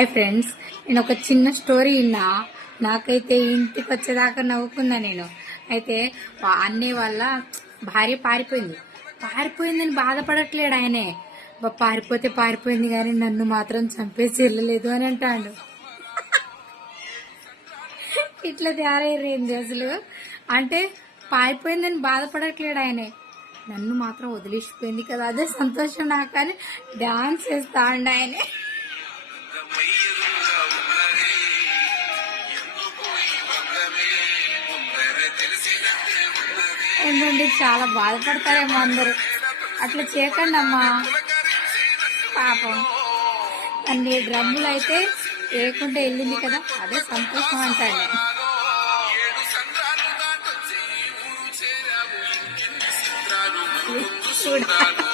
Hi friends, నేను ఒక చిన్న స్టోరీ విన్నా. నాకైతే ఇంటికి వచ్చేదాకా నవ్వుకున్నా నేను. అయితే అన్నయ్య వాళ్ళ భార్య పారిపోయిందని బాధపడట్లేడు ఆయనే. పారిపోతే పారిపోయింది కానీ నన్ను మాత్రం చంపేసి వెళ్ళలేదు అని అంటాడు. ఇట్లా తయారైంది అసలు. అంటే పారిపోయిందని బాధపడట్లేడు ఆయనే, నన్ను మాత్రం వదిలేసిపోయింది కదా అదే సంతోషం నాకు అని డాన్స్ చేస్తా అండి ఆయనే. ఏంటంటే చాలా బాధపడతారేమో అందరూ. అట్లా చేయకండి అమ్మా, పాపం. అన్ని డ్రమ్ములు అయితే వేయకుండా వెళ్ళింది కదా అదే సంతోషం అంటాను. చూడాలి.